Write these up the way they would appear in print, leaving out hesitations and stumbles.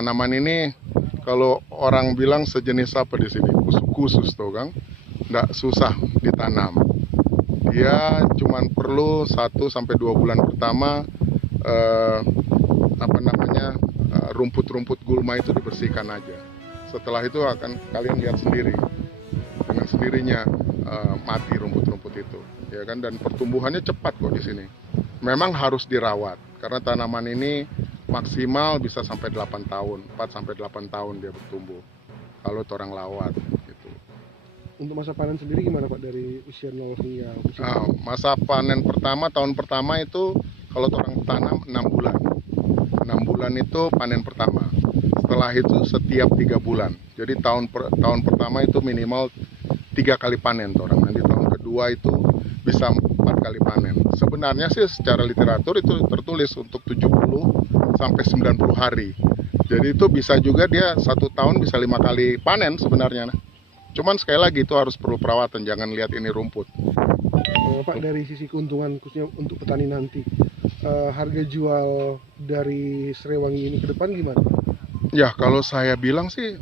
tanaman ini kalau orang bilang sejenis apa di sini? Khusus tuh Kang. Nggak susah ditanam. Dia cuma perlu 1 sampai 2 bulan pertama rumput-rumput gulma itu dibersihkan aja. Setelah itu akan kalian lihat sendiri dengan sendirinya mati rumput-rumput itu, ya kan? Dan pertumbuhannya cepat kok di sini. Memang harus dirawat karena tanaman ini maksimal bisa sampai 8 tahun, 4 sampai 8 tahun dia bertumbuh kalau orang rawat gitu. Untuk masa panen sendiri gimana Pak, dari usia 0 hingga usia? Masa panen pertama, tahun pertama itu kalau orang tanam 6 bulan. 6 bulan itu panen pertama. Setelah itu setiap 3 bulan. Jadi tahun pertama itu minimal 3 kali panen orang. Nanti tahun kedua itu bisa 4 kali panen. Sebenarnya sih secara literatur itu tertulis untuk 70 sampai 90 hari. Jadi itu bisa juga dia 1 tahun bisa 5 kali panen sebenarnya. Cuman sekali lagi itu harus perlu perawatan, jangan lihat ini rumput. Pak, dari sisi keuntungan khususnya untuk petani nanti, harga jual dari Serewangi ini ke depan gimana? Ya kalau saya bilang sih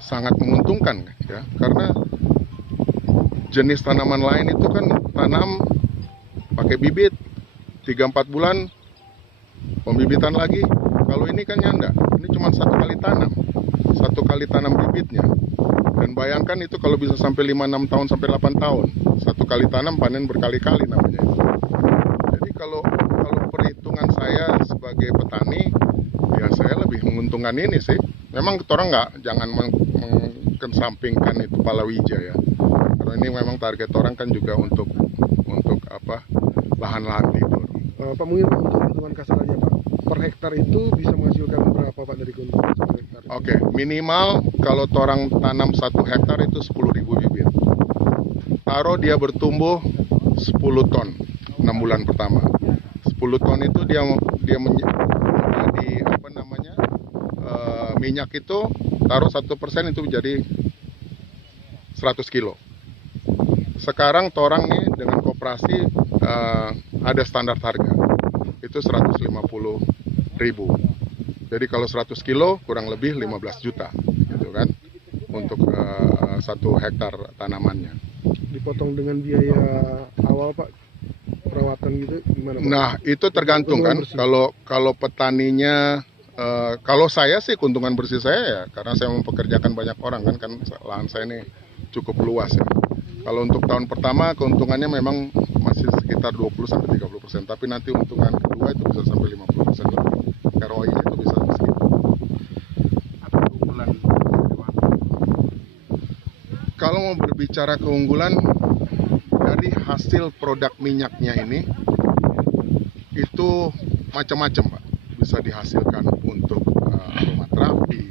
sangat menguntungkan ya, karena jenis tanaman lain itu kan tanam pakai bibit 3-4 bulan pembibitan lagi. Kalau ini kan nyanda, ini cuma 1 kali tanam, 1 kali tanam bibitnya. Dan bayangkan itu kalau bisa sampai 5-6 tahun sampai 8 tahun, 1 kali tanam panen berkali-kali namanya itu. Jadi kalau perhitungan saya sebagai petani, ya saya lebih menguntungkan ini sih. Memang orang jangan mengesampingkan itu palawija ya. Karena ini memang target orang kan juga untuk lahan-lahan tidur. Pak, mungkin untuk keuntungan kasar aja Pak, per hektar itu bisa menghasilkan berapa Pak dari keuntungan 1 hektar? Oke, minimal kalau orang tanam 1 hektar itu 10.000 bibit. Taruh dia bertumbuh 10 ton 6 bulan pertama. 10 ton itu dia menjadi minyak itu taruh 1% itu menjadi 100 kilo. Sekarang torang nih dengan koperasi ada standar harga itu 150.000. Jadi kalau 100 kilo kurang lebih 15 juta gitu kan untuk 1 hektar tanamannya. Dipotong dengan biaya awal Pak, perawatan gitu gimana Pak? Nah itu tergantung kan, kalau petaninya kalau saya sih keuntungan bersih saya ya karena saya mempekerjakan banyak orang kan lahan saya ini cukup luas ya. Kalau untuk tahun pertama keuntungannya memang masih sekitar 20-30%, tapi nanti untungan kedua itu bisa sampai 50% lebih. ROI-nya itu bisa segitu. Apa keunggulan? Kalau mau berbicara keunggulan dari hasil produk minyaknya ini itu macam-macam Pak. Bisa dihasilkan untuk aromaterapi,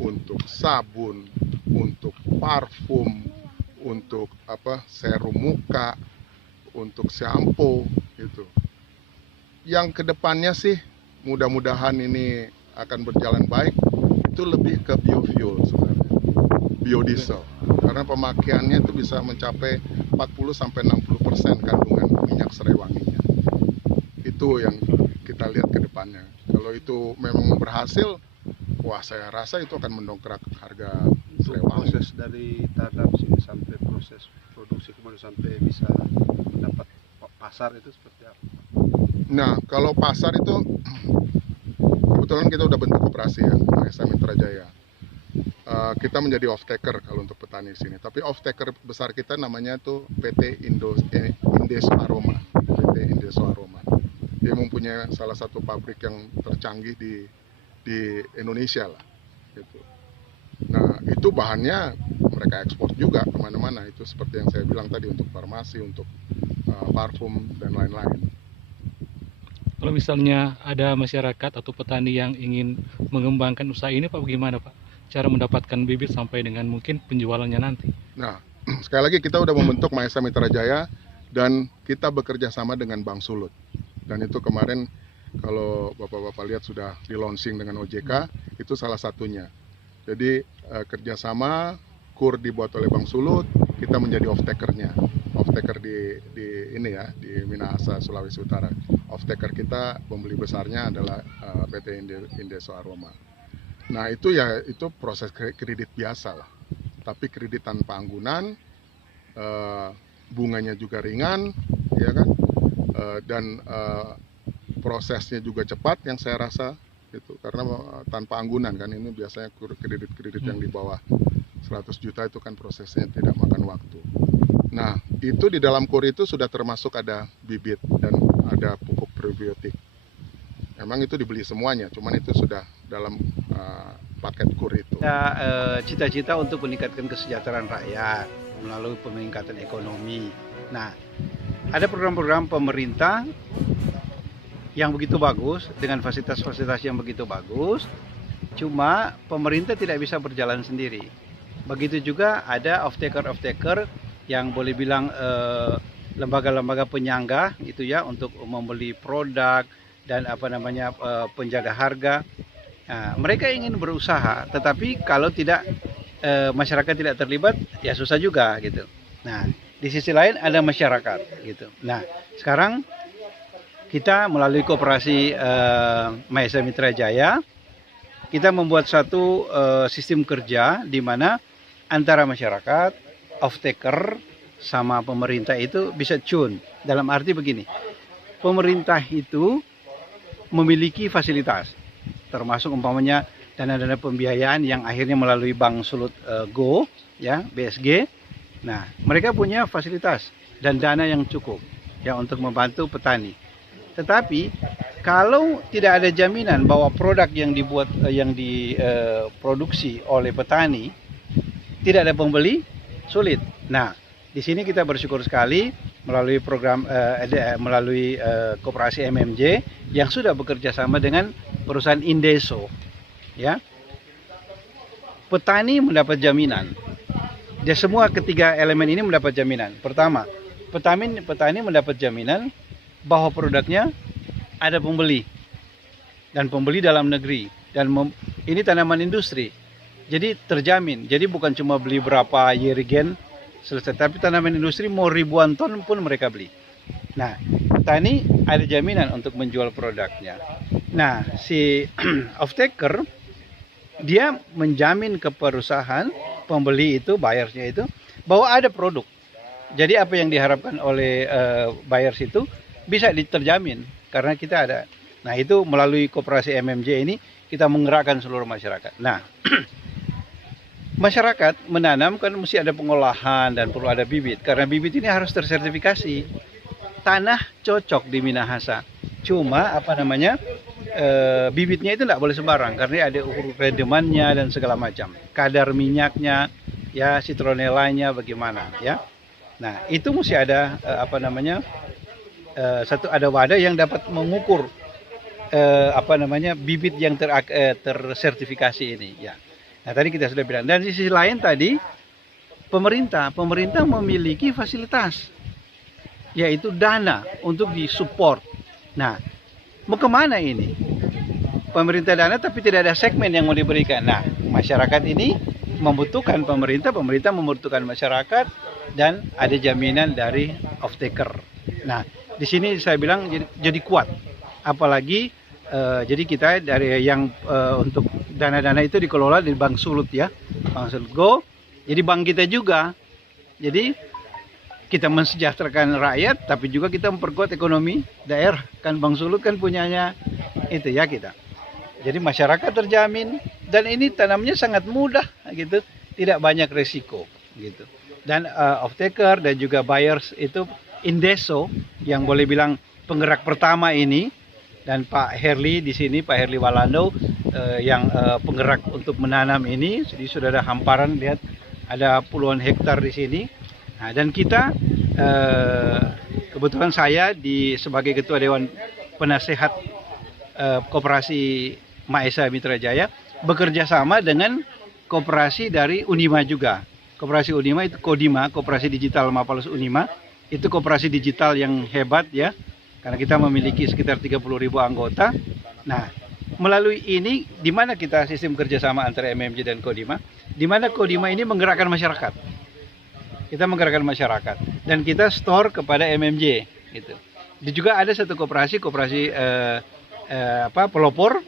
untuk sabun, untuk parfum, untuk serum muka, untuk shampoo gitu. Yang kedepannya sih mudah-mudahan ini akan berjalan baik, itu lebih ke biofuel sebenarnya, biodiesel. Karena pemakaiannya itu bisa mencapai 40-60% kandungan minyak Serewanginya. Itu yang kita lihat ke depannya. Kalau itu memang berhasil, wah saya rasa itu akan mendongkrak harga Serewangi. Proses dari tanam sini sampai proses produksi kemudian sampai bisa mendapat pasar itu seperti apa? Nah kalau pasar itu kebetulan kita udah bentuk koperasi ya, Mahesa Mitra Jaya. Kita menjadi off-taker kalau untuk petani di sini. Tapi off-taker besar kita namanya tuh PT Indeso Aroma. PT Indeso Aroma. Dia mempunyai salah satu pabrik yang tercanggih di Indonesia lah. Gitu. Nah itu bahannya mereka ekspor juga kemana-mana. Itu seperti yang saya bilang tadi untuk farmasi, untuk parfum dan lain-lain. Kalau misalnya ada masyarakat atau petani yang ingin mengembangkan usaha ini Pak, bagaimana Pak cara mendapatkan bibit sampai dengan mungkin penjualannya nanti? Nah, sekali lagi kita udah membentuk Mahesa Mitra Jaya dan kita bekerja sama dengan Bank Sulut. Dan itu kemarin kalau Bapak-Bapak lihat sudah di launching dengan OJK, itu salah satunya. Jadi kerjasama, KUR dibuat oleh Bank Sulut, kita menjadi off-taker-nya. Off-taker di ini ya, di Minahasa, Sulawesi Utara. off-taker kita, pembeli besarnya adalah PT Indeso Aroma. Nah itu ya, itu proses kredit biasa lah. Tapi kredit tanpa anggunan, bunganya juga ringan, ya kan? Dan prosesnya juga cepat yang saya rasa gitu. Karena tanpa anggunan kan, ini biasanya kredit-kredit yang di bawah 100 juta itu kan prosesnya tidak makan waktu. Nah itu di dalam KUR itu sudah termasuk ada bibit dan ada pupuk probiotik. Emang itu dibeli semuanya, cuman itu sudah dalam paket KUR itu. Cita-cita untuk meningkatkan kesejahteraan rakyat melalui peningkatan ekonomi. Nah, ada program-program pemerintah yang begitu bagus dengan fasilitas-fasilitas yang begitu bagus, cuma pemerintah tidak bisa berjalan sendiri. Begitu juga ada off-taker yang boleh bilang lembaga-lembaga penyangga gitu ya, untuk membeli produk dan penjaga harga. Nah, mereka ingin berusaha, tetapi kalau tidak masyarakat tidak terlibat, ya susah juga gitu. Nah, di sisi lain ada masyarakat gitu. Nah, sekarang kita melalui koperasi Mahesa Mitra Jaya, kita membuat satu sistem kerja di mana antara masyarakat, off-taker, sama pemerintah itu bisa tune. Dalam arti begini, pemerintah itu memiliki fasilitas, termasuk umpamanya dana-dana pembiayaan yang akhirnya melalui Bank Sulut Go, ya BSG. Nah, mereka punya fasilitas dan dana yang cukup ya untuk membantu petani. Tetapi kalau tidak ada jaminan bahwa produk yang diproduksi oleh petani tidak ada pembeli, sulit. Nah, di sini kita bersyukur sekali melalui program melalui koperasi MMJ yang sudah bekerja sama dengan perusahaan Indeso, ya. Petani mendapat jaminan. Dia semua ketiga elemen ini mendapat jaminan. Pertama, petani mendapat jaminan bahwa produknya ada pembeli dan pembeli dalam negeri, dan ini tanaman industri. Jadi terjamin. Jadi bukan cuma beli berapa jerigen selesai, tapi tanaman industri mau ribuan ton pun mereka beli. Nah, petani ada jaminan untuk menjual produknya. Nah, si off-taker dia menjamin ke perusahaan pembeli itu, buyersnya itu, bahwa ada produk. Jadi apa yang diharapkan oleh buyers itu bisa diterjamin karena kita ada. Nah, itu melalui koperasi MMJ ini kita menggerakkan seluruh masyarakat. Nah, masyarakat menanam kan mesti ada pengolahan dan perlu ada bibit, karena bibit ini harus tersertifikasi. Tanah cocok di Minahasa, cuma bibitnya itu tidak boleh sembarang karena ada ukur redemannya dan segala macam, kadar minyaknya, ya citronellanya bagaimana, ya. Nah, itu mesti ada satu ada wadah yang dapat mengukur bibit yang tersertifikasi ini, ya. Nah, tadi kita sudah bilang. Dan di sisi lain tadi, pemerintah memiliki fasilitas, yaitu dana untuk disupport. Nah, mau kemana ini? Pemerintah dana tapi tidak ada segmen yang mau diberikan. Nah, masyarakat ini membutuhkan pemerintah membutuhkan masyarakat, dan ada jaminan dari off-taker. Nah, di sini saya bilang jadi kuat. Apalagi jadi kita dari yang untuk dana-dana itu dikelola di Bank Sulut, ya, Bank Sulut Go. Jadi bank kita juga. Jadi kita mensejahterakan rakyat, tapi juga kita memperkuat ekonomi daerah. Kan Bank Sulut kan punyanya itu, ya, kita. Jadi masyarakat terjamin, dan ini tanamnya sangat mudah gitu, tidak banyak resiko gitu. Dan off-taker dan juga buyers itu Indeso yang boleh bilang penggerak pertama ini, dan Pak Herli di sini, Pak Herli Walando yang penggerak untuk menanam ini. Jadi sudah ada hamparan, lihat ada puluhan hektar di sini. Nah, dan kita kebetulan saya sebagai Ketua Dewan Penasehat Koperasi Mahesa Mitra Jaya bekerja sama dengan koperasi dari Unima juga. Koperasi Unima itu Kodima, Koperasi Digital Mapalus Unima. Itu koperasi digital yang hebat, ya, karena kita memiliki sekitar 30.000 anggota. Nah, melalui ini, di mana kita sistem kerjasama antara MMJ dan Kodima, di mana Kodima ini menggerakkan masyarakat. Kita menggerakkan masyarakat, dan kita store kepada MMJ, gitu. juga ada satu koperasi pelopor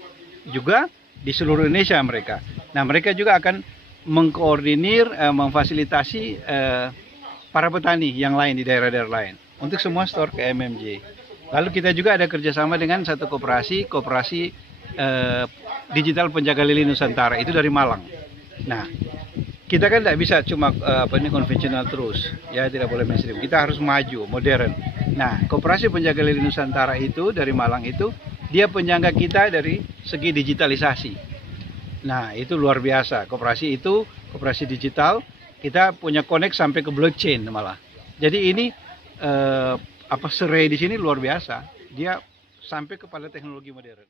juga di seluruh Indonesia mereka. Nah, mereka juga akan mengkoordinir, memfasilitasi para petani yang lain di daerah-daerah lain untuk semua store ke MMJ. Lalu kita juga ada kerjasama dengan satu koperasi digital penjaga lili Nusantara, itu dari Malang. Nah, kita kan tidak bisa cuma konvensional terus, ya tidak boleh mainstream. Kita harus maju, modern. Nah, koperasi penjaga lili Nusantara itu dari Malang itu dia penyangga kita dari segi digitalisasi. Nah, itu luar biasa. Koperasi digital, kita punya connect sampai ke blockchain malah. Jadi ini serai di sini luar biasa. Dia sampai kepada teknologi modern.